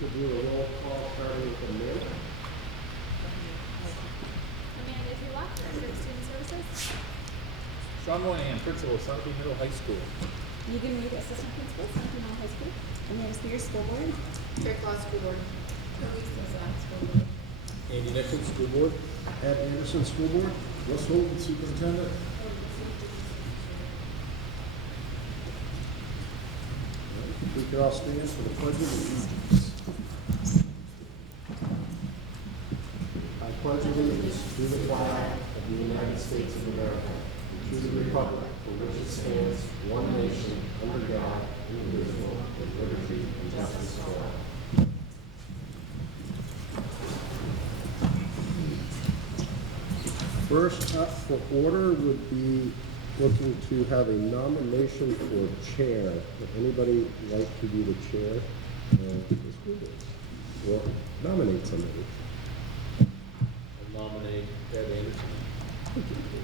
We'll do a roll call starting with Amanda. Amanda Tulak, Director of Student Services. Sean Moynihan, Principal of Sunapee Middle High School. Megan Reed, Assistant Principal, Sunapee Middle High School. Amanda Spears, School Board. Terry Claus, School Board. Elise Lazat, School Board. Andy Nichols, School Board. Ed Anderson, School Board. Russ Holden, Superintendent. We can all stand for the Pledge of Allegiance. I pledge allegiance to the flag of the United States of America, and to the republic for which it stands, one nation, under God, indivisible, with liberty and justice for all. First up for order would be looking to have a nomination for chair. Would anybody like to be the chair of the school board? Or nominate somebody? I'll nominate Ed Anderson.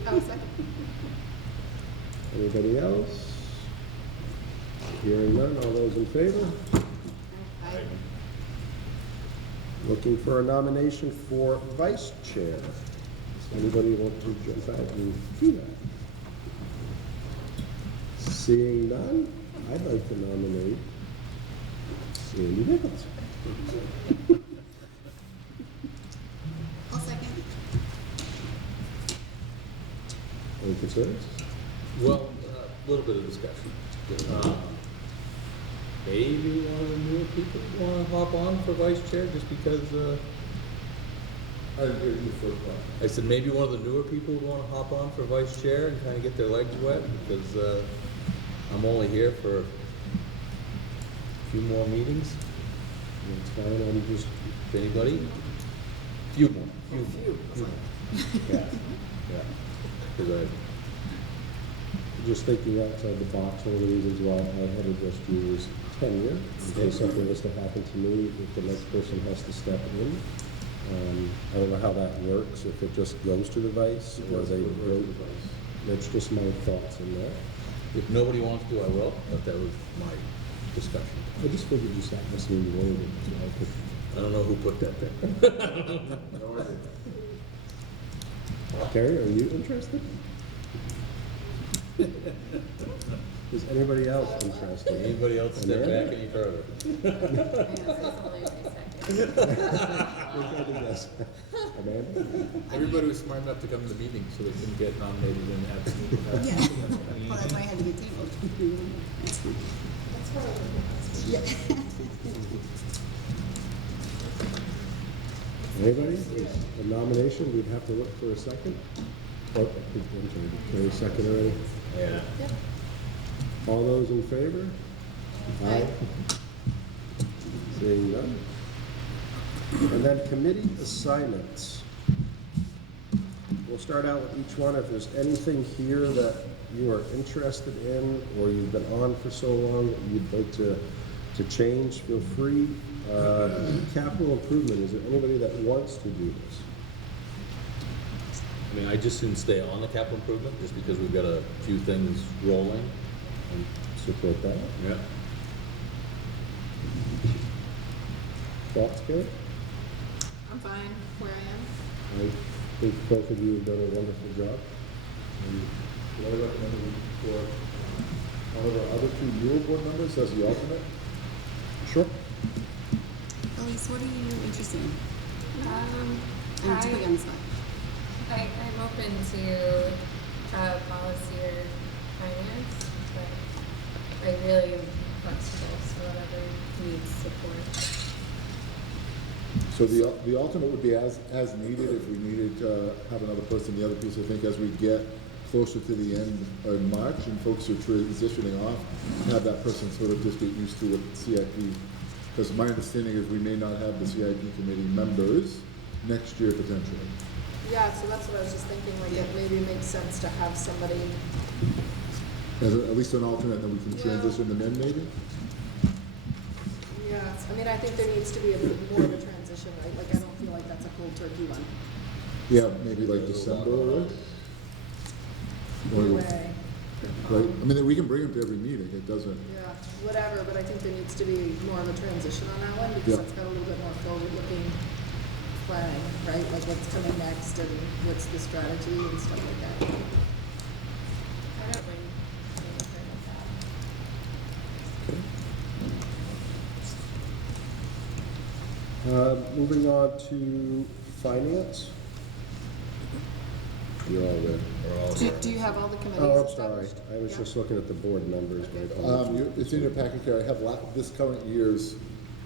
Oh, second. Anybody else? Hearing none, all those in favor? Aye. Looking for a nomination for vice chair. Does anybody want to jump out and do that? Seeing none, I'd like to nominate Sandy Nichols. I'll second. Any concerns? Well, a little bit of discussion. Maybe one of the newer people want to hop on for vice chair just because, I didn't hear you first part. I said maybe one of the newer people would want to hop on for vice chair and kind of get their legs wet because I'm only here for a few more meetings. It's fine, I'm just, If anybody? Few more. Few. yeah, yeah. Because Just thinking outside the box, one of the reasons why I had addressed you is tenure. In case something was to happen to me, if the next person has to step in. I don't know how that works, if it just goes to the vice, or they vote. That's just my thoughts on that. if nobody wants to, I will, but that was my discussion. I just figured you sat next to me and waited, so I could. I don't know who put that there. Terry, are you interested? Is anybody else interested? Anybody else step Amanda? back any further? We're going to guess. Amanda? Everybody was smart enough to come to the meeting so they couldn't get nominated in absence. Yeah. Well, that's why I had to get tabled. Yeah. Anybody? A nomination, we'd have to look for a second. Oh, I'm sorry, Terry, second already? Yeah. All those in favor? Aye. Seeing none. And then committee assignments. We'll start out with each one. If there's anything here that you are interested in or you've been on for so long that you'd like to change, feel free. Capital improvement, is there anybody that wants to do this? I mean, I just didn't stay on the capital improvement just because we've got a few things rolling. Support that. Yeah. Thoughts, Kate? I'm fine where I am. I think both of you have done a wonderful job. And what I recommend for one of our other two newer board members as the alternate. Sure. Elise, what are you interested in? I'm to put you on the spot. I'm open to policy or finance, but I really am flexible, so whatever needs support. So the alternate would be as needed if we needed to have another person. The other piece, I think, as we get closer to the end of March and folks are transitioning off, have that person sort of just get used to what CIP. Because my understanding is we may not have the CIP committee members next year potentially. Yeah, so that's what I was just thinking, like, it maybe makes sense to have somebody, As at least an alternate, then we can transition them in maybe? yeah, I mean, I think there needs to be a bit more of a transition, right? Like, I don't feel like that's a cold turkey one. Yeah, maybe like December, right? No way. Right, I mean, we can bring them to every meeting, it doesn't, Yeah. whatever, but I think there needs to be more of a transition on that one, because Yeah. that's got a little bit more forward-looking planning, right? Like what's coming next and what's the strategy and stuff like that. I don't mind being a part of that. Moving on to finance. You're all there. We're all Do you have all the committees Oh, I'm sorry. established? I was Yeah. just looking at the board members. My Okay. apologies. It's in your packet here. I have this current year's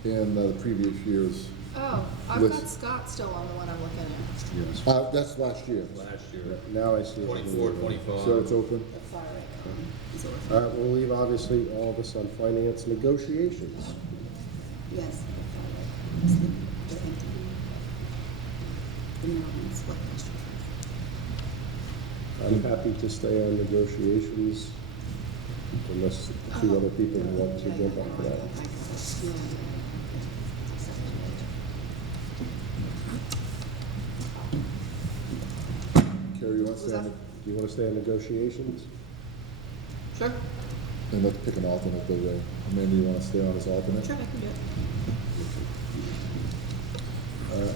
and the previous years. Oh, I've List. got Scott still on the one I'm looking at. Yes. That's last year. last Yeah, year, now I see. it. 24, 25. So it's open. The far right column. Is it worth it? All right, we'll leave obviously all this on finance negotiations. Yes. It's the empty. The Maryland's what question? I'm happy to stay on negotiations unless the two other people want to jump on for that. Carrie, you want to Was stay on, that- Do you want to stay on negotiations? Sure. and let's pick an alternate though, Ray. Amanda, you want to stay on as alternate? Sure, I can do it.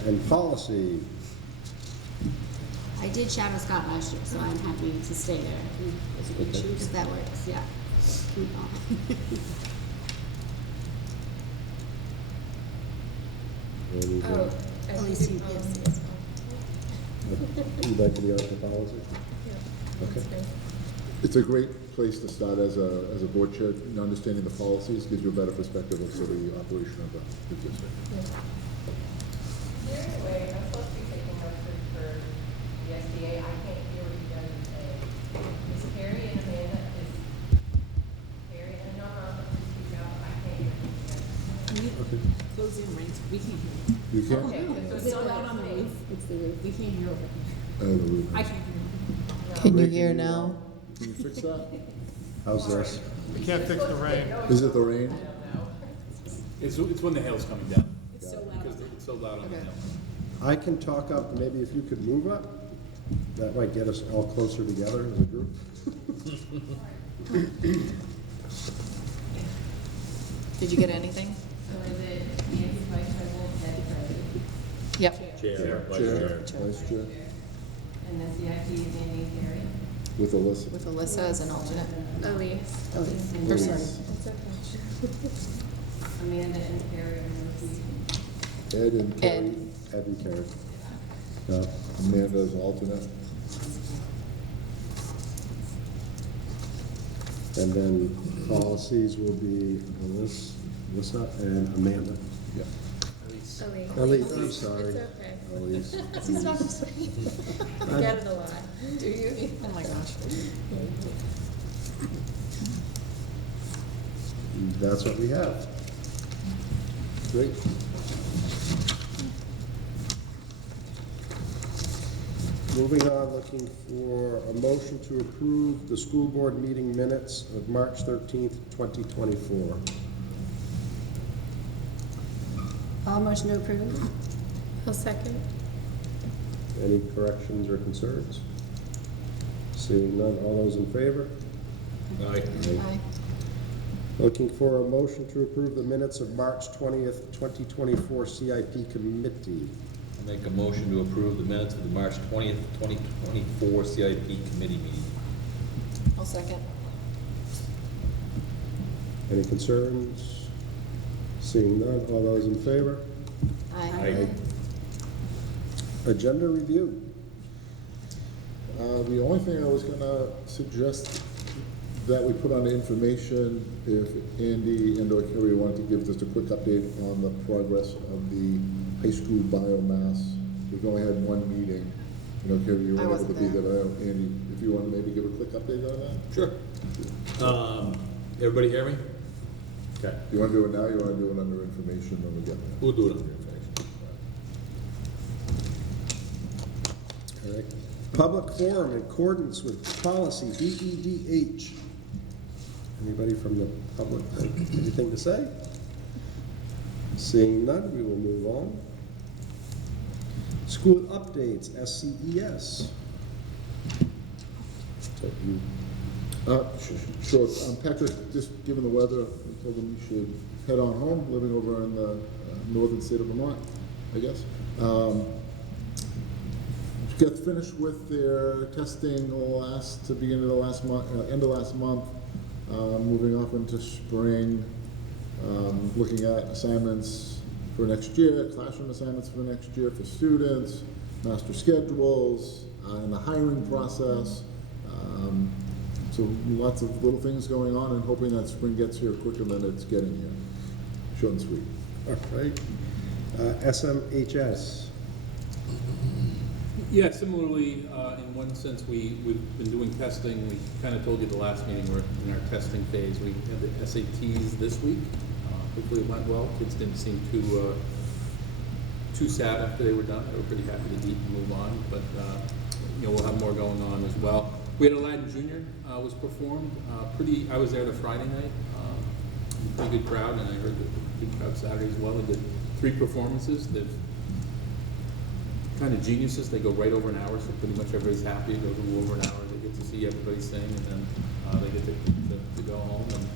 And policy, I did shadow Scott last year, so I'm happy to stay there. Those are good shoes. If that works, yeah. and, Oh, I At can least do you- policy yes. as well. you'd like to be on for policy? Yeah, Okay. that's good. It's a great place to start as a board chair, and understanding the policies gives you a better perspective of sort of the operation of the district. There anyway, I'm supposed to be taking record for the SBA. I can't hear what you guys are saying. Is Carrie and Amanda, Carrie, and no, please speak up. I can't hear what you guys are saying. Okay. Those Zoom rings, we can't hear. You can? Okay, so It's so loud on the roof, it's the roof, we can't hear over here. The room. I can't hear. No. Can you Ray, hear now? Can you fix that? How's this? We can't fix the rain. Is it the rain? It's when the hail's coming down, It's so loud. because it's so loud on the Okay. hill. I can talk up, and maybe if you could move up, that might get us all closer together as a group. Did you get anything? So is it Nancy Vice President, Ted President, Yep. Chair, vice Chair, chair. vice chair, and the CIP is Andy and Carrie? with Alyssa. With Alyssa as an alternate. Elise. Elise. And Or sorry. Elise. It's okay. Amanda and Carrie are the Ed and Carrie. Ed. Ed and Karen. No. Amanda as alternate. And then policies will be Alyssa and Amanda. Yeah. Elise. Elise, I'm sorry. It's okay. Elise. It's not just me. I get it a lot. Do you? Oh my gosh. That's what we have. Great. Moving on, looking for a motion to approve the school board meeting minutes of March 13th, 2024. All motion to approve? I'll second. Any corrections or concerns? Seeing none, all those in favor? Aye. Aye. Looking for a motion to approve the minutes of March 20th, 2024 CIP committee. I'll make a motion to approve the minutes of the March 20th, 2024 CIP committee meeting. I'll second. Any concerns? Seeing none, all those in favor? Aye. Agenda review. The only thing I was gonna suggest that we put on the information, if Andy and or Carrie wanted to give just a quick update on the progress of the high school biomass. We've only had one meeting. You know, Carrie, you I were able to wasn't be there. there, but Andy, if you want to maybe give a quick update on that? Sure. Everybody hear me? Okay. You want to do it now, or you want to do it under information when we get there? We'll do it under information. All right. Public forum in accordance with policy BEDH. Anybody from the public have anything to say? Seeing none, we will move on. School updates, SCES. So you Sure. Patrick, just given the weather, I told him you should head on home, living over in the northern state of Vermont, I guess. Got finished with their testing to beginning of the last month, end of last month, moving off into spring, looking at assignments for next year, classroom assignments for next year for students, master schedules, and the hiring process. So lots of little things going on and hoping that spring gets here quicker than it's getting here. Short and sweet. All right. SMHS. Yeah, similarly, in one sense, we've been doing testing. We kind of told you the last meeting, we're in our testing phase. We had the SATs this week. Hopefully it went well. Kids didn't seem too sad after they were done. They were pretty happy to eat and move on, but we'll have more going on as well. We had Aladdin Junior was performed. I was there the Friday night. Pretty good crowd, and I heard the good crowd Saturday as well. They did 3 performances. They've kind of geniuses. They go right over an hour, so pretty much everybody's happy. It goes a little over an hour. They get to see everybody sing, and then they get to go home and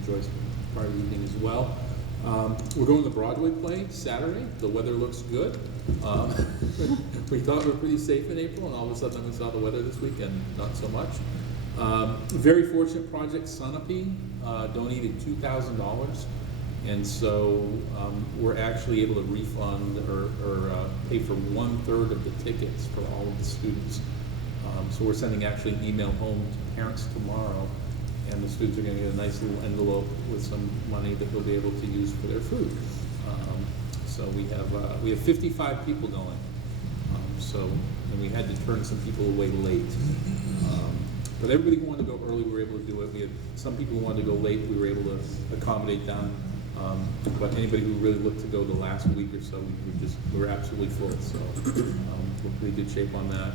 enjoy part of the evening as well. We're going to the Broadway play Saturday. The weather looks good. We thought we were pretty safe in April, and all of a sudden we saw the weather this weekend, not so much. Very fortunate project, Sunapee donated $2,000, and so we're actually able to refund or pay for 1/3 of the tickets for all of the students. So we're sending actually an email home to parents tomorrow, and the students are going to get a nice little envelope with some money that they'll be able to use for their food. So we have 55 people going. And we had to turn some people away late. But everybody who wanted to go early, we were able to do it. We had some people who wanted to go late, we were able to accommodate them. But anybody who really looked to go the last week or so, we were absolutely full. So we're in pretty good shape on that.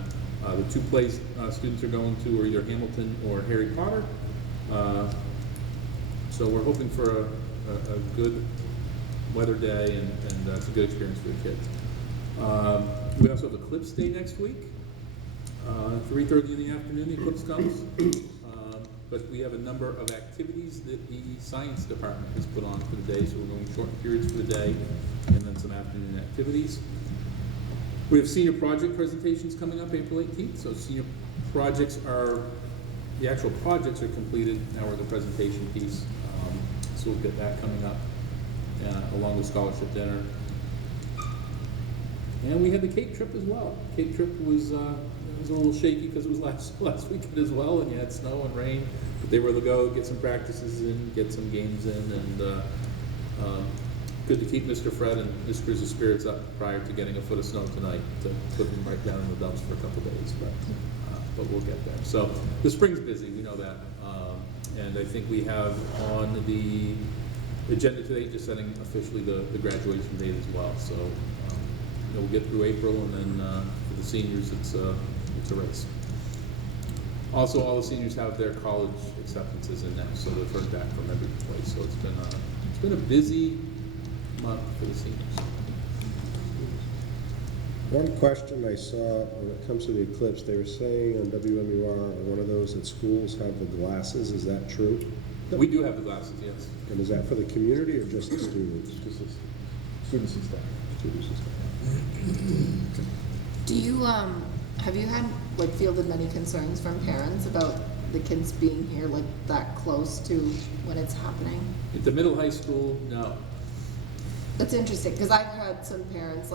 The 2 plays students are going to are either Hamilton or Harry Potter. So we're hoping for a good weather day, and it's a good experience for the kids. We also have Eclipse Day next week, 3:30 in the afternoon, the eclipse comes. But we have a number of activities that the science department has put on for the day, so we're going short periods for the day, and then some afternoon activities. We have senior project presentations coming up April 18th, so senior projects the actual projects are completed, now we're the presentation piece, so we'll get that coming up, along with scholarship dinner. And we had the Cape trip as well. Cape trip was a little shaky because it was last weekend as well, and you had snow and rain, but they were able to go get some practices in, get some games in, and good to keep Mr. Fred and Miss Cruz's spirits up prior to getting a foot of snow tonight to put them right down in the dumps for a couple days, but we'll get there. So the spring's busy, we know that, and I think we have on the agenda today just setting officially the graduation date as well. So we'll get through April, and then for the seniors, it's a race. Also, all the seniors have their college acceptances in now, so they've heard back from every place. So it's been a busy month for the seniors. One question I saw when it comes to the eclipse, they were saying on WMUR or one of those that schools have the glasses. Is that true? We do have the glasses, yes. And is that for the community or just the students? Just as students and staff. Students and staff. Do you, have you had, fielded many concerns from parents about the kids being here, that close to when it's happening? At the middle high school, no. That's interesting, because I've had some parents,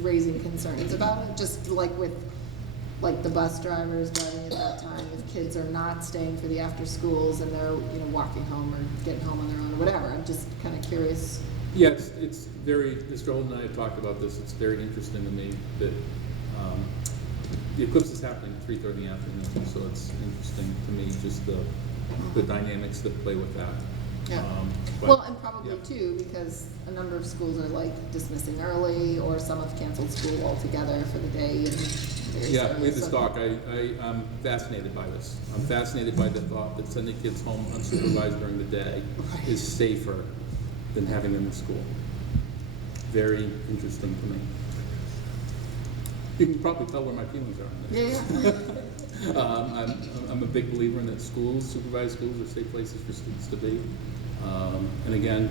raising concerns about it, just with the bus drivers driving at that time, if kids are not staying for the after schools and they're, walking home or getting home on their own or whatever. I'm just kind of curious. Yes, it's very, Mr. Holden and I have talked about this, it's very interesting to me that the eclipse is happening at 3:30 in the afternoon, so it's interesting to me just the dynamics that play with that. Yeah. Well, and probably too, because a number of schools are dismissing early, or some have canceled school altogether for the day. Yeah, we had this talk. I'm fascinated by this. I'm fascinated by the thought that sending kids home unsupervised during the day is safer than having them in school. Very interesting to me. You can probably tell where my feelings are on this. Yeah. I'm a big believer in that schools, supervised schools are safe places for students to be. And again,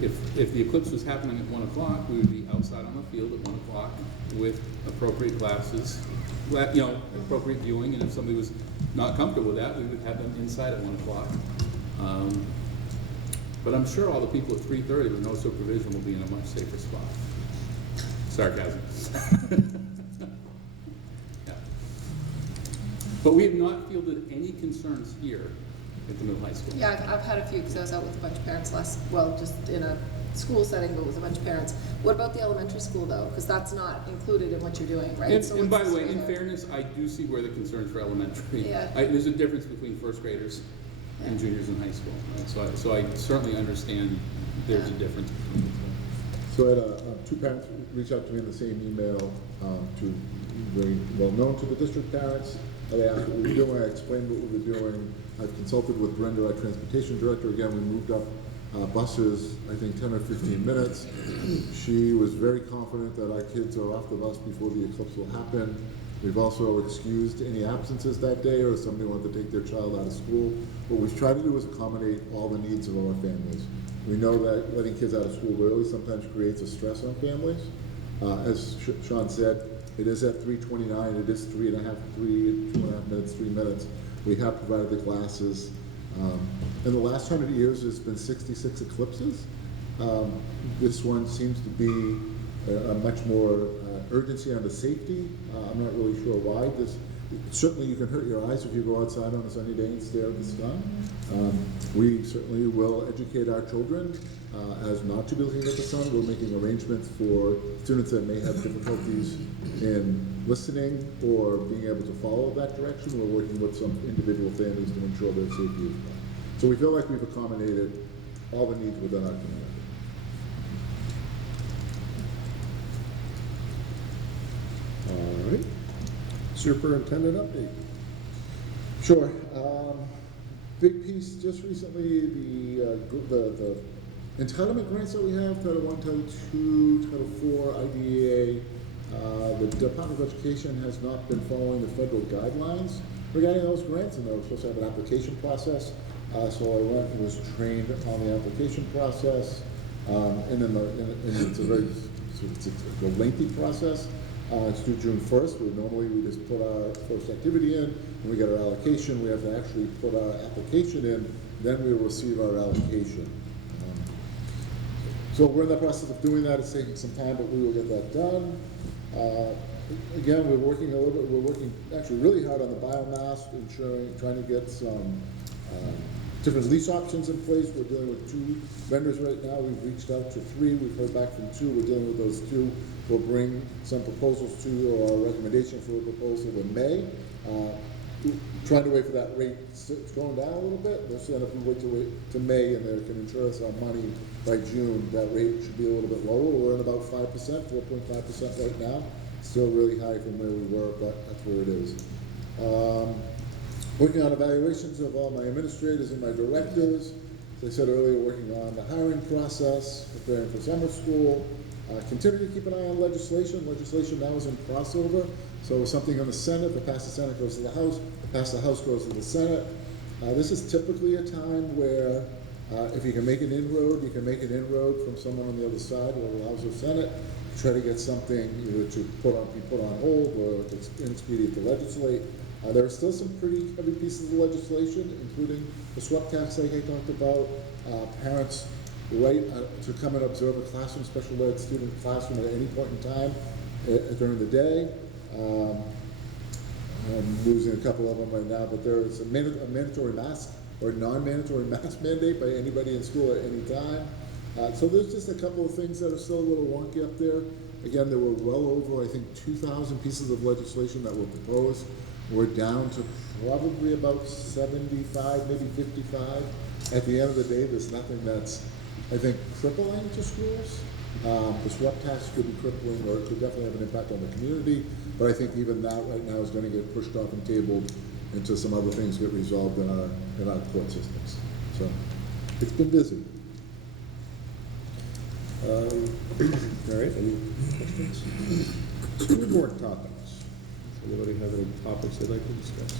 if the eclipse was happening at 1 o'clock, we would be outside on the field at 1 o'clock with appropriate glasses, appropriate viewing, and if somebody was not comfortable with that, we would have them inside at 1 o'clock. But I'm sure all the people at 3:30 with no supervision will be in a much safer spot. Sarcasm. Yeah. But we have not fielded any concerns here at the middle high school. Yeah, I've had a few, because I was out with a bunch of parents just in a school setting, but with a bunch of parents. What about the elementary school, though? Because that's not included in what you're doing, right? And, So and by what's the way, the in story there? fairness, I do see where the concerns for elementary. Yeah. There's a difference between first graders and juniors in high school, right? So I certainly understand there's a difference between the two. So I had two parents reach out to me in the same email, to very well known to the district parents. They asked what we were doing, I explained what we were doing. I've consulted with Brenda, our transportation director. Again, we moved up buses, I think 10 or 15 minutes. She was very confident that our kids are off the bus before the eclipse will happen. We've also excused any absences that day, or if somebody wanted to take their child out of school. What we've tried to do is accommodate all the needs of our families. We know that letting kids out of school early sometimes creates a stress on families. As Sean said, it is at 3:29. It is 2.5 minutes, 3 minutes. We have provided the glasses. In the last 100 years, there's been 66 eclipses. This one seems to be a much more urgency on the safety. I'm not really sure why. Certainly you can hurt your eyes if you go outside on a sunny day and stare at the sky. We certainly will educate our children as not to be looking at the sun. We're making arrangements for students that may have difficulties in listening or being able to follow that direction. We're working with some individual families to ensure their safety as well. So we feel like we've accommodated all the needs within our community. All right. Superintendent update. Sure. Big piece just recently, the entitlement grants that we have, Title I, Title II, Title IV, IDEA. The Department of Education has not been following the federal guidelines regarding those grants, and they were supposed to have an application process. So I went and was trained on the application process, and it's a lengthy process. It's due June 1st. We just put our first activity in, and we get our allocation. We have to actually put our application in, then we will receive our allocation. So we're in the process of doing that. It's taking some time, but we will get that done. Again, we're working actually really hard on the biomass, trying to get some different lease options in place. We're dealing with 2 vendors right now. We've reached out to 3. We've heard back from 2. We're dealing with those 2. We'll bring some proposals to you, or a recommendation for a proposal in May. Trying to wait for that rate going down a little bit. Then if we wait to May and they can insure us our money by June, that rate should be a little bit lower. We're at about 5%, 4.5% right now. Still really high from where we were, but that's where it is. Working on evaluations of all my administrators and my directors. As I said earlier, working on the hiring process, preparing for summer school. Continue to keep an eye on legislation. Legislation now is in crossover. So something on the Senate, the pass the Senate goes to the House, the pass the House goes to the Senate. This is typically a time where if you can make an inroad, you can make an inroad from someone on the other side who allows the Senate to try to get something either to be put on hold, or if it's inexpedient to legislate. There are still some pretty heavy pieces of legislation, including the SWEP tax like I talked about, parents' right to come and observe a classroom, special ed student classroom at any point in time during the day. I'm losing a couple of them right now, but there is a mandatory mask or non-mandatory mask mandate by anybody in school at any time. So there's just a couple of things that are still a little wonky up there. Again, there were well over, I think, 2,000 pieces of legislation that were proposed. We're down to probably about 75, maybe 55. At the end of the day, there's nothing that's, I think, crippling to schools. The SWEP tax could be crippling, or it could definitely have an impact on the community, but I think even that right now is going to get pushed off and tabled until some other things get resolved in our court systems. So it's been busy. All right, any questions? School board topics. Does anybody have any topics they'd like to discuss?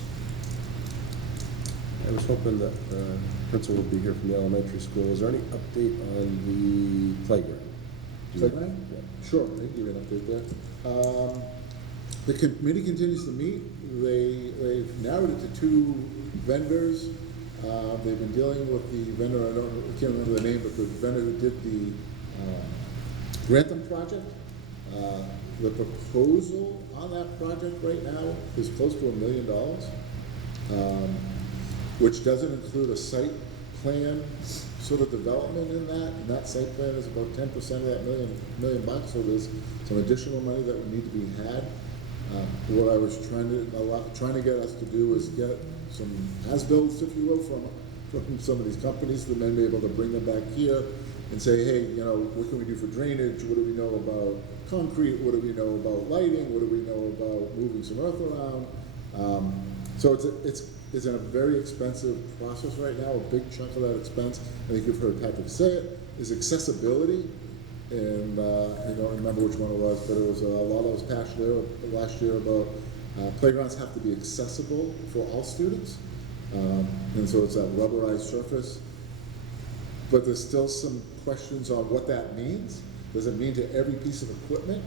I was hoping that principal would be here from the elementary school. Is there any update on the playground? Playground? Yeah. Sure, I can give you an update there. The committee continues to meet. They've narrowed it to 2 vendors. They've been dealing with the vendor, I can't remember the name, but the vendor who did the Grantham project. The proposal on that project right now is close to $1 million, which doesn't include a site plan sort of development in that. And that site plan is about 10% of that million bucks, so there's some additional money that would need to be had. What I was trying to get us to do is get some as-bills, if you will, from some of these companies, that then be able to bring them back here and say, hey, you know, what can we do for drainage? What do we know about concrete? What do we know about lighting? What do we know about moving some earth around? So it's in a very expensive process right now. A big chunk of that expense, I think you've heard Patrick say it, is accessibility. And I don't remember which one it was, but it was a lot that was passed there last year about playgrounds have to be accessible for all students. And so it's that rubberized surface. But there's still some questions on what that means. Does it mean to every piece of equipment?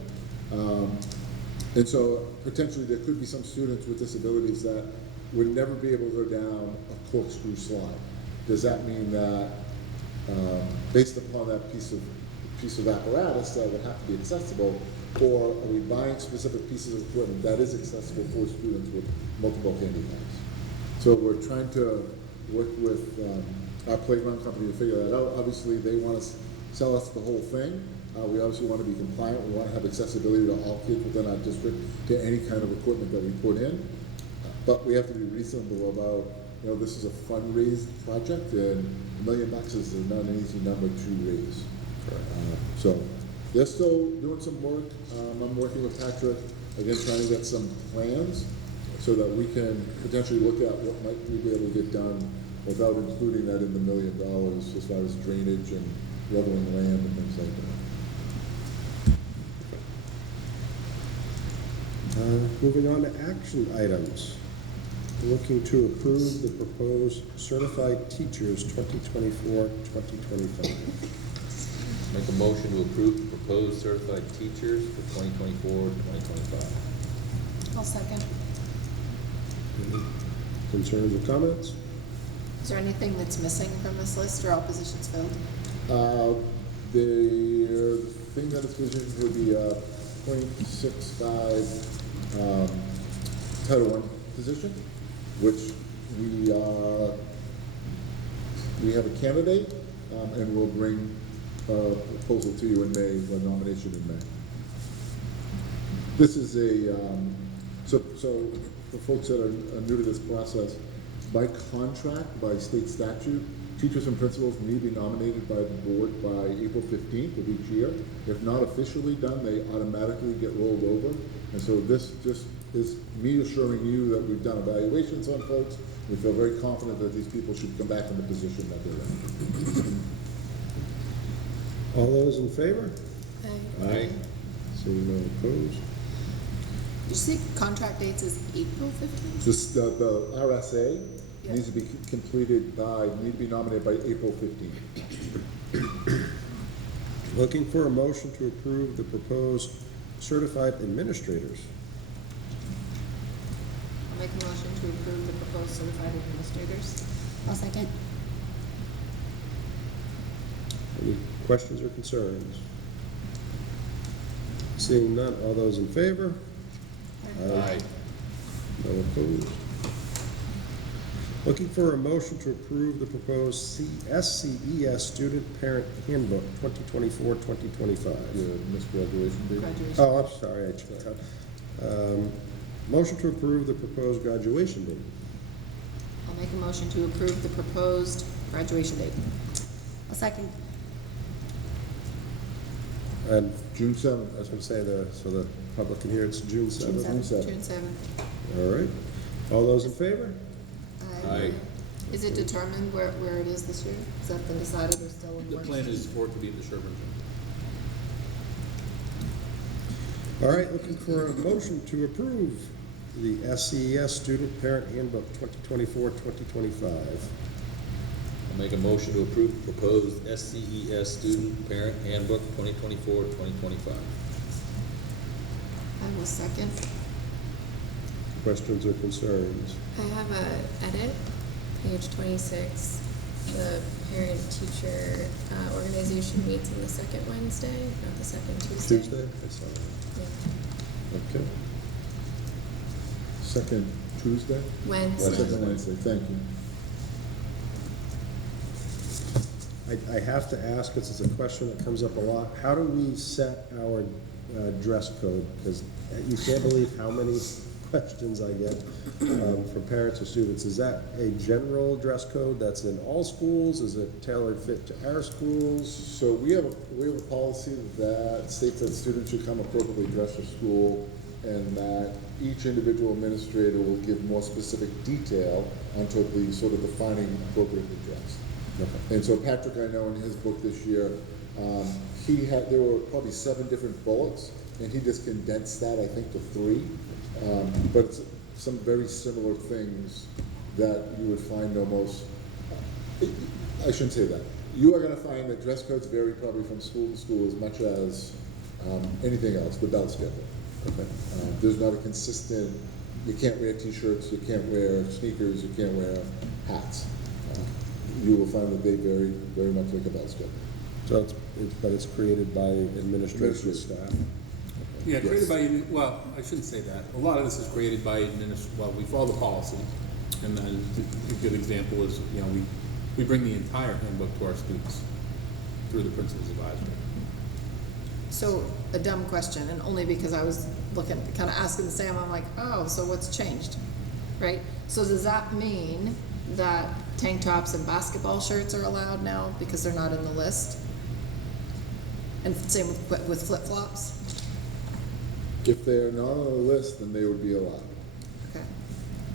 And so potentially there could be some students with disabilities that would never be able to go down a corkscrew slide. Does that mean that based upon that piece of apparatus that would have to be accessible, or are we buying specific pieces of equipment that is accessible for students with multiple handicaps? So we're trying to work with our playground company to figure that out. Obviously, they want to sell us the whole thing. We obviously want to be compliant. We want to have accessibility to all kids within our district to any kind of equipment that we put in. But we have to be reasonable about, you know, this is a fundraised project, and $1 million is not an easy number to raise. So they're still doing some work. I'm working with Patrick, again, trying to get some plans so that we can potentially look at what might we be able to get done without including that in the $1 million as far as drainage and leveling land and things like that. Moving on to action items. Looking to approve the proposed certified teachers 2024-2025. Make a motion to approve the proposed certified teachers for 2024-2025. I'll second. Any concerns or comments? Is there anything that's missing from this list, or all positions filled? The thing that is positioned would be a .65 Title I position, which we have a candidate, and we'll bring a proposal to you in May, a nomination in May. This is a, so for folks that are new to this process, by contract, by state statute, teachers and principals need to be nominated by the board by April 15th of each year. If not officially done, they automatically get rolled over. And so this just is me assuring you that we've done evaluations on folks. We feel very confident that these people should come back in the position that they're in. All those in favor? Aye. Seeing no opposed? Did you say contract dates is April 15th? Just the RSA Yeah. needs to be completed by, need to be nominated by April 15th. Looking for a motion to approve the proposed certified administrators. I'll make a motion to approve the proposed certified administrators. I'll second. Any questions or concerns? Seeing none, all those in favor? Aye. No opposed? Looking for a motion to approve the proposed SCES Student Parent Handbook 2024-2025. Missed graduation date. Graduation. Oh, I'm sorry, I checked out. Motion to approve the proposed graduation date. I'll make a motion to approve the proposed graduation date. I'll second. And June 7th. I was going to say, so the public can hear, it's June 7th. June 7th. June 7th. All right. All those in favor? Aye. Is it determined where it is this year? Has that been decided or still in The works? plan is for it to be in the Sherburne Gym. All right, looking for a motion to approve the SCES Student Parent Handbook 2024-2025. I'll make a motion to approve the proposed SCES Student Parent Handbook 2024-2025. I will second. Questions or concerns? I have a edit, page 26. The parent-teacher organization meets on the second Wednesday, not the second Tuesday. Tuesday? I saw that. Yeah. Okay. Second Tuesday? Wednesday. Second Wednesday, thank you. I have to ask, because it's a question that comes up a lot, how do we set our dress code? Because you can't believe how many questions I get from parents or students. Is that a general dress code that's in all schools? Is it tailored fit to our schools? So we have a policy that states that students should come appropriately dressed for school, and that each individual administrator will give more specific detail onto the sort of defining appropriately dressed. Okay. And so Patrick, I know in his book this year, there were probably 7 different bullets, and he just condensed that, I think, to 3. But it's some very similar things that you would find almost, I shouldn't say that. You are gonna find that dress codes vary probably from school to school as much as anything else, the belt schedule. Okay. There's not a consistent, you can't wear t-shirts, you can't wear sneakers, you can't wear hats. You will find that they vary very much like a belt schedule. So but it's created by administration staff? Yeah, Yes. created by, well, I shouldn't say that. A lot of this is created by well, we follow the policy. And then a good example is, you know, we bring the entire handbook to our students through the principal's advisory. So, a dumb question, and only because I was looking, kind of asking the same, I'm like, oh, so what's changed? Right? So does that mean that tank tops and basketball shirts are allowed now because they're not in the list? And same with flip-flops? If they're not on the list, then they would be allowed. Okay.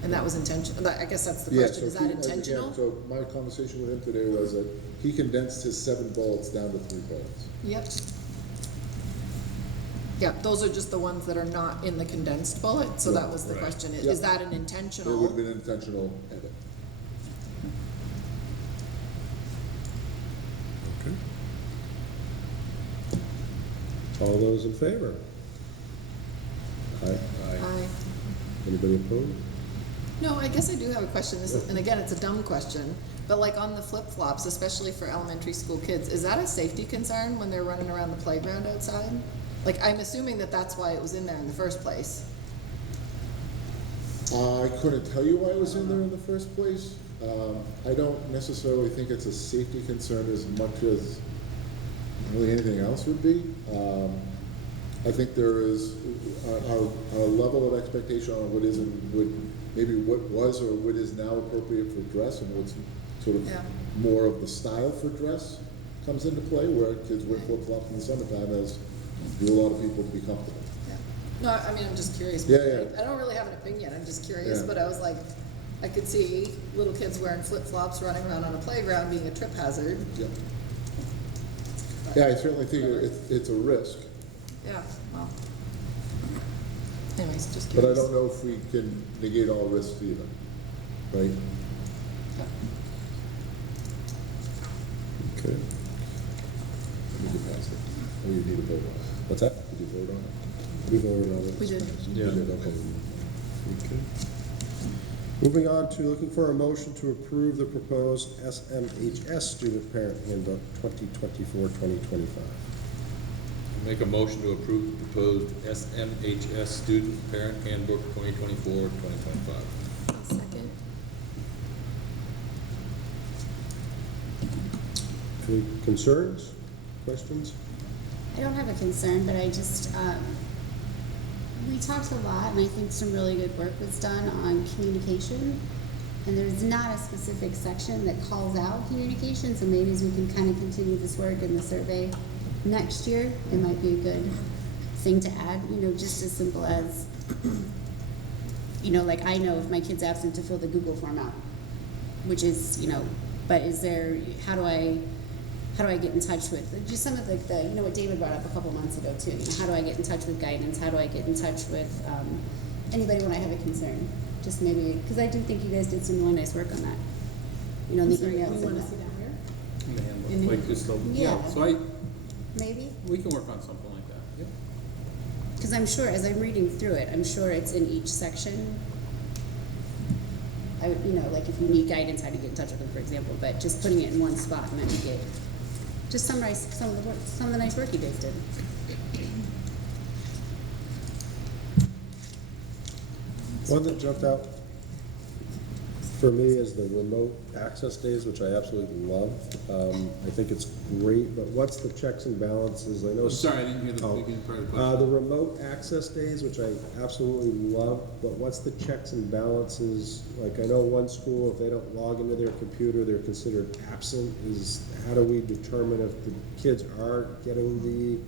And that was intentional, I guess that's the Yeah, question, so is that again, intentional? so my conversation with him today was that he condensed his 7 bullets down to 3 bullets. Yep. Yep, those are just the ones that are not in the condensed bullet, so that was the Right. question. Yep. Is that an It intentional? would have been an intentional edit. Okay. All those in favor? Aye. Aye. Anybody opposed? No, I guess I do have a question, this is, and again, it's a dumb question, but like on the flip-flops, especially for elementary school kids, is that a safety concern when they're running around the playground outside? Like, I'm assuming that that's why it was in there in the first place. I couldn't tell you why it was in there in the first place. I don't necessarily think it's a safety concern as much as really anything else would be. I think there is our level of expectation on what is and maybe what was or what is now appropriate for dress, and what's sort of Yeah. more of the style for dress comes into play, where kids wear flip-flops in the summertime, as do a lot of people to be comfortable. Yeah. No, I mean, I'm just curious. Yeah, yeah. I don't really have an opinion, I'm just curious, Yeah. but I was like, I could see little kids wearing flip-flops running around on a playground being a trip hazard. Yep. Yeah, I certainly think it's a risk, Yeah, well. Anyways, just but I curious. don't know if we can negate all risks either, right? Yeah. Okay. You can pass it. Or you need a vote on it. What's that? Did you vote on it? We voted on it. We did. Yeah. You did, okay. Okay. Moving on to looking for a motion to approve the proposed SMHS Student Parent Handbook 2024-2025. Make a motion to approve the proposed SMHS Student Parent Handbook 2024-2025. I'll second. Any concerns, questions? I don't have a concern, but I just, we talked a lot, and I think some really good work was done on communication. And there's not a specific section that calls out communication, so maybe as we can kind of continue this work in the survey next year, it might be a good thing to add, you know, just as simple as, you know, like I know if my kid's absent to fill the Google form out, which is, you know, but is there, how do I how do I get in touch with, just some of like the, you know, what David brought up a couple months ago too, you know, how do I get in touch with guidance, how do I get in touch with, anybody when I have a concern? Just maybe, because I do think you guys did some really nice work on that. You know, the Sorry, emails we and wanna that. see that where? In the handbook, In the like just the, yeah, Yeah. so I, Maybe? we can work on something like that, yep. Because I'm sure, as I'm reading through it, I'm sure it's in each section. I would, you know, like if you need guidance, how to get in touch with them, for example, but just putting it in one spot might make it, just summarize some of the work, some of the nice work you guys did. One that jumped out for me is the remote access days, which I absolutely love. I think it's great, but what's the checks and balances? I know. I'm sorry, I didn't hear the Oh. beginning part of the The question. remote access days, which I absolutely love, but what's the checks and balances? Like, I know one school, if they don't log into their computer, they're considered absent. How do we determine if the kids are getting the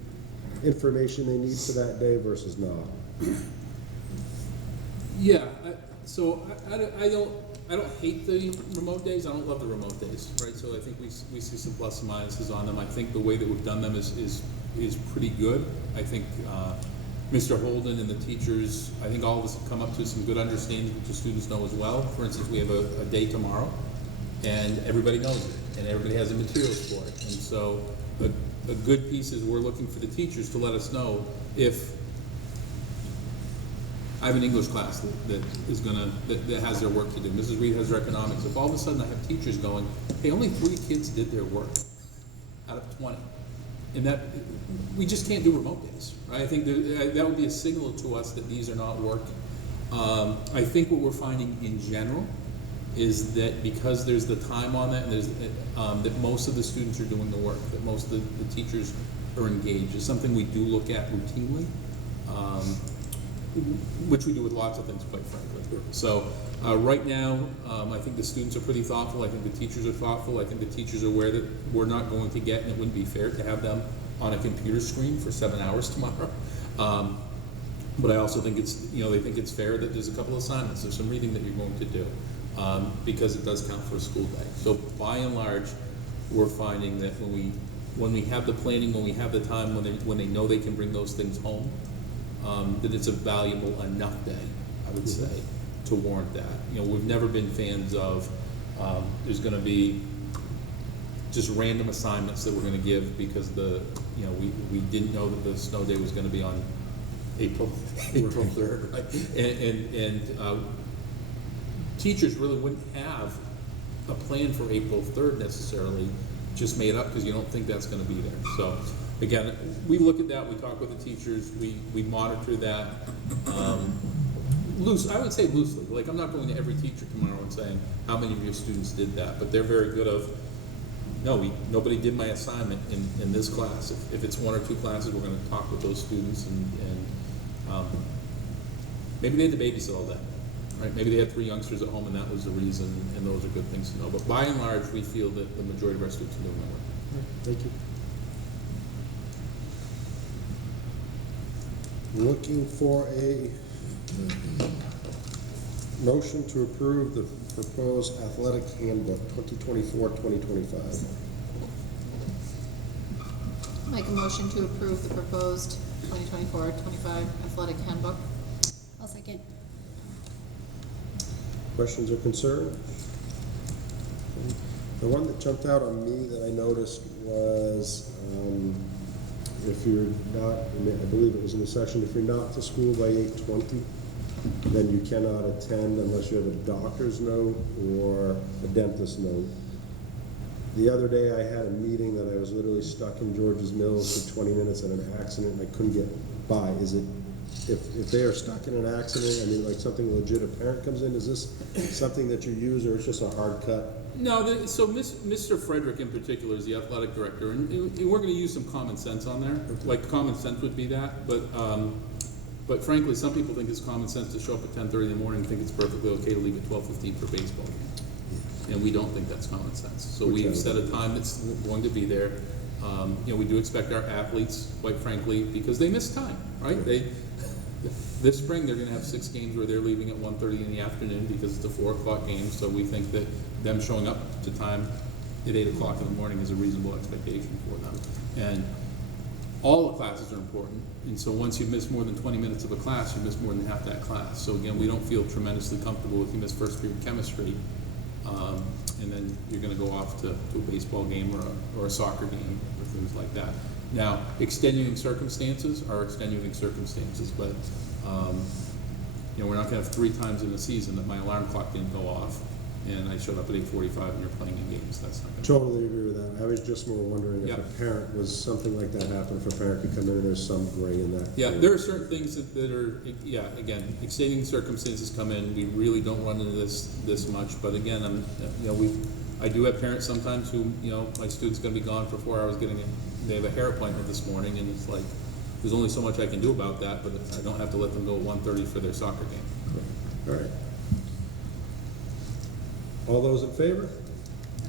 information they need for that day versus not? Yeah, I don't hate the remote days, I don't love the remote days, right? So I think we see some plus and minuses on them. I think the way that we've done them is pretty good. I think, Mr. Holden and the teachers, I think all of us have come up to some good understanding, which the students know as well. For instance, we have a day tomorrow, and everybody knows it, and everybody has the materials for it. And so a good piece is we're looking for the teachers to let us know if I have an English class that has their work to do. Mrs. Reed has her economics. If all of a sudden I have teachers going, hey, only 3 kids did their work out of 20, and that, we just can't do remote days, right? I think that would be a signal to us that these are not working. I think what we're finding in general is that because there's the time on that, and there's, that most of the students are doing the work, that most of the teachers are engaged. It's something we do look at routinely. Which we do with lots of things, quite frankly. So right now, I think the students are pretty thoughtful. I think the teachers are thoughtful. I think the teachers are aware that we're not going to get, and it wouldn't be fair to have them on a computer screen for 7 hours tomorrow. But I also think it's, you know, they think it's fair that there's a couple of assignments, there's some reading that you're going to do, because it does count for a school day. So by and large, we're finding that when we have the planning, when we have the time, when they know they can bring those things home, that it's a valuable enough day, I would say, to warrant that. You know, we've never been fans of, there's gonna be just random assignments that we're gonna give because we didn't know that the snow day was gonna be on April 3rd, right? And teachers really wouldn't have a plan for April 3rd necessarily, just made up because you don't think that's gonna be there. So, again, we look at that, we talk with the teachers, we monitor that, I would say loosely. Like, I'm not going to every teacher tomorrow and saying, how many of your students did that? But they're very good of, no, nobody did my assignment in this class. If it's 1 or 2 classes, we're gonna talk with those students and maybe they had to babysit all day, right? Maybe they had 3 youngsters at home and that was the reason, and those are good things to know. But by and large, we feel that the majority of our students are doing that work. Thank you. Looking for a motion to approve the proposed athletic handbook 2024-2025. Make a motion to approve the proposed 2024-25 athletic handbook. I'll second. Questions or concerns? The one that jumped out on me that I noticed was, if you're not, I believe it was in the section, if you're not to school by 8:20, then you cannot attend unless you have a doctor's note or a dentist note. The other day I had a meeting that I was literally stuck in George's Mills for 20 minutes at an accident and I couldn't get by. Is it, if they are stuck in an accident, I mean, like something legit, a parent comes in, is this something that you use or it's just a hard cut? No, so Mr. Frederick in particular is the athletic director, and we're gonna use some common sense on there, like common sense would be that, but frankly, some people think it's common sense to show up at 10:30 in the morning and think it's perfectly okay to leave at 12:15 for baseball game. And we don't think that's common sense. So we've set a time that's going to be there. We do expect our athletes, quite frankly, because they miss time, right? This spring, they're gonna have 6 games where they're leaving at 1:30 in the afternoon because it's a 4 o'clock game, so we think that them showing up to time at 8 o'clock in the morning is a reasonable expectation for them. And all the classes are important, and so once you miss more than 20 minutes of a class, you miss more than half that class. So again, we don't feel tremendously comfortable if you miss first period chemistry, and then you're gonna go off to a baseball game or a soccer game or things like that. Now, extenuating circumstances are extenuating circumstances, but, you know, we're not gonna have 3 times in the season that my alarm clock didn't go off, and I showed up at 8:45 and you're playing in games. That's not gonna. Totally agree with that. I was just more wondering if Yeah. a parent was something like that happened, if a parent could come in and there's some gray in that. Yeah, there are certain things that are, yeah, again, extenuating circumstances come in, we really don't run into this much, but again, you know, I do have parents sometimes who, you know, my student's gonna be gone for 4 hours they have a hair appointment this morning, and it's like, there's only so much I can do about that, but I don't have to let them go at 1:30 for their soccer game. All right. All those in favor?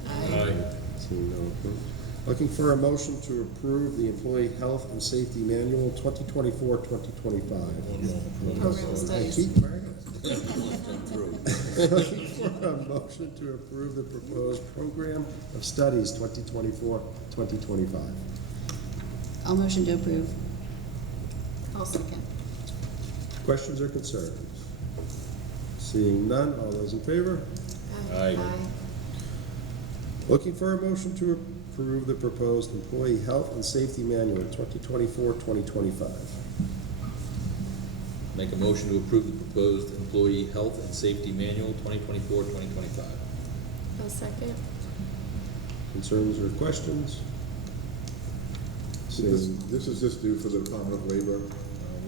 Aye. Seeing no opposed. Looking for a motion to approve the Employee Health and Safety Manual 2024-2025. Program I studies. keep learning. Looking for a motion to approve the proposed Program of Studies 2024-2025. I'll motion to approve. I'll second. Questions or concerns? Seeing none, all those in favor? Aye. Looking for a motion to approve the proposed Employee Health and Safety Manual 2024-2025. Make a motion to approve the proposed Employee Health and Safety Manual 2024-2025. I'll second. Concerns or questions? So this is just due for the Department of Labor.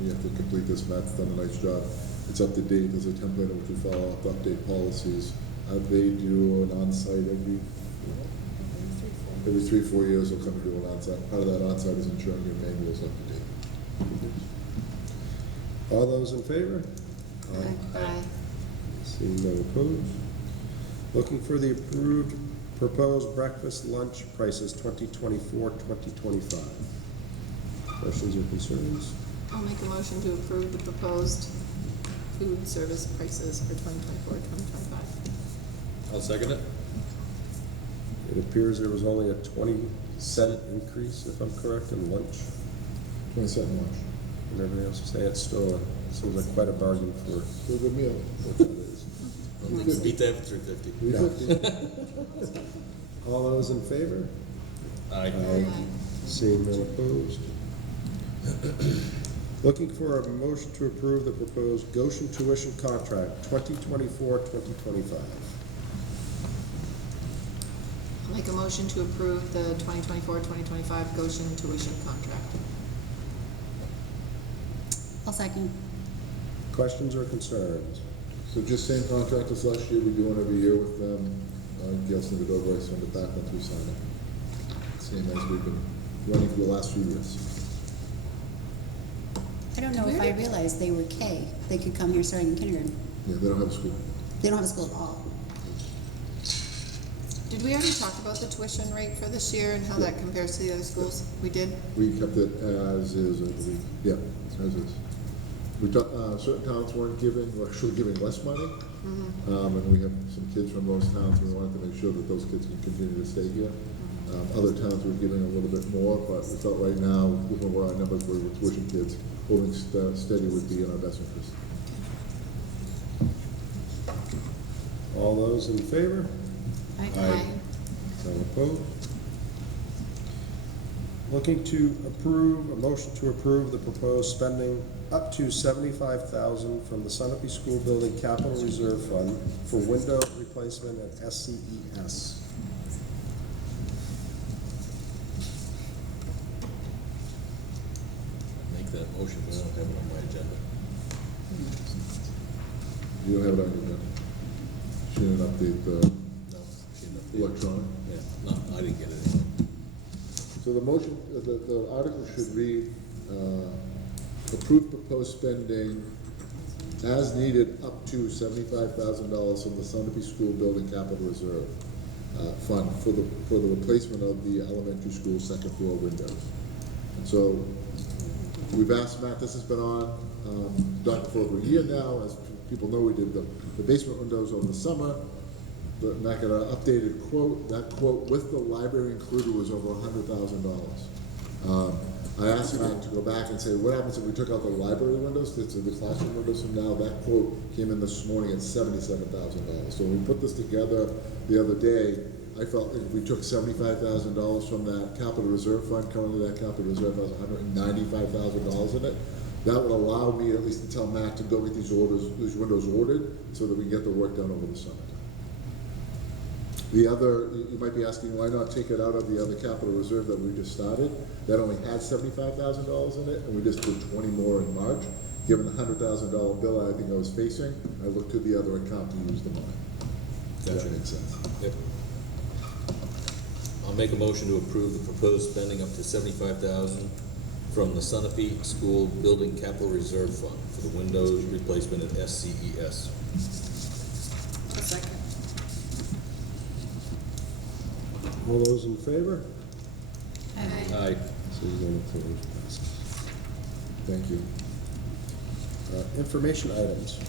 We have to complete this. Matt's done a nice job. It's up to date. There's a template in which we follow up to update policies. They do an on-site every 3-4 years. They'll come and do an on-site. Part of that on-site is ensuring your manual is up to date. All those in favor? Aye. Seeing no opposed. Looking for the approved proposed breakfast lunch prices 2024-2025. Questions or concerns? I'll make a motion to approve the proposed food service prices for 2024-2025. I'll second it. It appears there was only a 20-cent increase, if I'm correct, in lunch. 27 lunch. And everybody else is saying it's still, seems like quite a bargain for. Still a good meal. That's what it is. Beat that for $3.50. $3.50. All those in favor? Aye. Seeing no opposed. Looking for a motion to approve the proposed Goshen tuition contract 2024-2025. I'll make a motion to approve the 2024-2025 Goshen tuition contract. I'll second. Questions or concerns? So just same contract as last year. We do one every year with them. Gail sent it over. I sent it back once we sign it. Same as we've been running for the last few years. I don't know if I realized they were K. They could come here starting in kindergarten. Yeah, they don't have a school. They don't have a school at all. Did we already talk about the tuition rate for this year and how that compares to the other schools? We did? We kept it as is, I believe. Yeah, as is. We talked, certain towns weren't giving, or actually giving less money. And we have some kids from those towns, and we wanted to make sure that those kids can continue to stay here. Other towns were giving a little bit more, but we felt right now, given where our numbers were with tuition kids, holding steady would be in our best interest. All those in favor? Aye. No opposed. Looking to approve, a motion to approve the proposed spending up to $75,000 from the Sunapee School Building Capital Reserve Fund for window replacement at SCES. Make that motion, but I don't have it on my agenda. You don't have it on your agenda. She didn't update the No, she didn't update it. electronic. Yeah, no, I didn't get it anyway. So the motion, the article should read, approve proposed spending as needed up to $75,000 from the Sunapee School Building Capital Reserve Fund for the replacement of the elementary school second floor windows. And so we've asked Matt, this has been on, done for over a year now. As people know, we did the basement windows over the summer. Mac got an updated quote. That quote with the library included was over $100,000. I asked Matt to go back and say, what happens if we took out the library windows, the classroom windows, and now that quote came in this morning at $77,000. So when we put this together the other day, I felt if we took $75,000 from that capital reserve fund, currently that capital reserve has $195,000 in it, that would allow me at least to tell Matt to go get these windows ordered, so that we can get the work done over the summer. The other, you might be asking, why not take it out of the other capital reserve that we just started? That only had $75,000 in it, and we just put 20 more in March. Given the $100,000 bill I think I was facing, I looked to the other account to use the money. Does that make sense? Yep. I'll make a motion to approve the proposed spending up to $75,000 from the Sunapee School Building Capital Reserve Fund for the windows replacement at SCES. A second. All those in favor? Aye. So you're going to close. Passes. Thank you. Information items.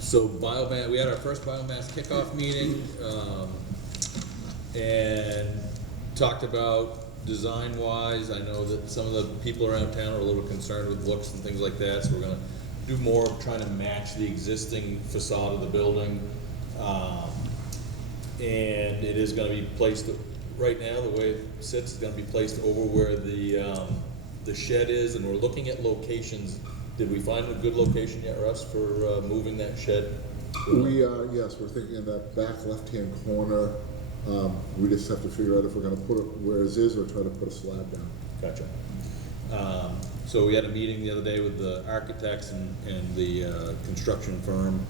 So biomass, we had our first biomass kickoff meeting, and talked about design-wise. I know that some of the people around town are a little concerned with looks and things like that, so we're gonna do more of trying to match the existing facade of the building. And it is gonna be placed, right now, the way it sits, is gonna be placed over where the shed is, and we're looking at locations. Did we find a good location yet, Russ, for moving that shed? We are, yes, we're thinking in that back left-hand corner. We just have to figure out if we're gonna put it where it is or try to put a slab down. Gotcha. So we had a meeting the other day with the architects and the construction firm,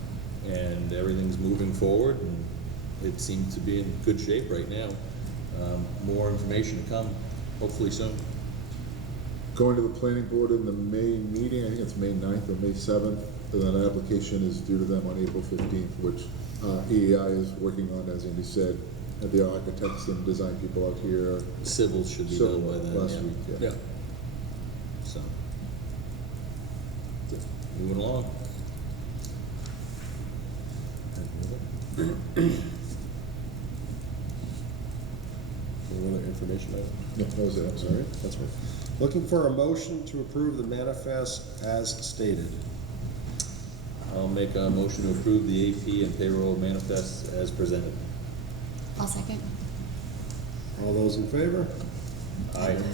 and everything's moving forward, and it seems to be in good shape right now. More information to come, hopefully soon. Going to the planning board in the May meeting, I think it's May 9th or May 7th, and that application is due to them on April 15th, which EEI is working on, as Andy said, and the architects and design people out here. Civil should be Civil, done by then, last yeah. week, yeah. So, moving along. Any other information items? No, that was it, I'm sorry. That's right. Looking for a motion to approve the manifest as stated. I'll make a motion to approve the AP and payroll manifests as presented. I'll second. All those in favor? Aye. None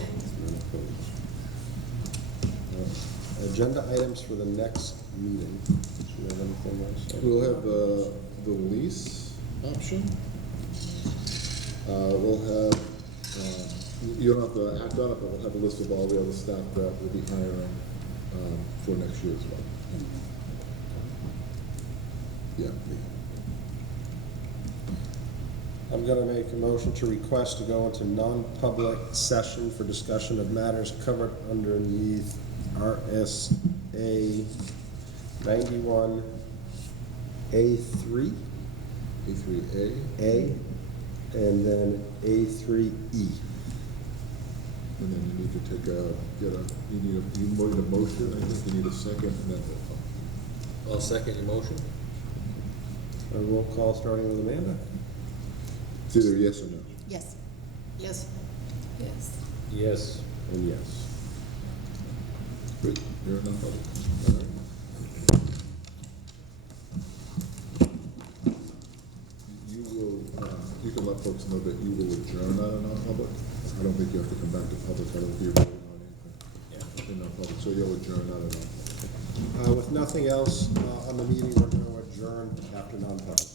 opposed. Agenda items for the next meeting. Do you have anything else? We'll have the lease option. We'll have, you don't have to act on it, but we'll have a list of all the other staff that we'll be hiring for next year as well. Yeah. I'm gonna make a motion to request to go into non-public session for discussion of matters covered underneath RSA 91 A3, A3A. A, and then A3E. And then you need to take you need a motion, I think you need a second, and then roll call. I'll second your motion. A roll call starting with Amanda. It's either yes or no. Yes. Yes. Yes. Yes. And yes. Great, you're in non-public. All right. You will, you can let folks know that you will adjourn out of non-public. I don't think you have to come back to public, I don't think you're voting on anything in non-public, so you'll adjourn out of non-public. With nothing else on the meeting, we're going to adjourn after non-public.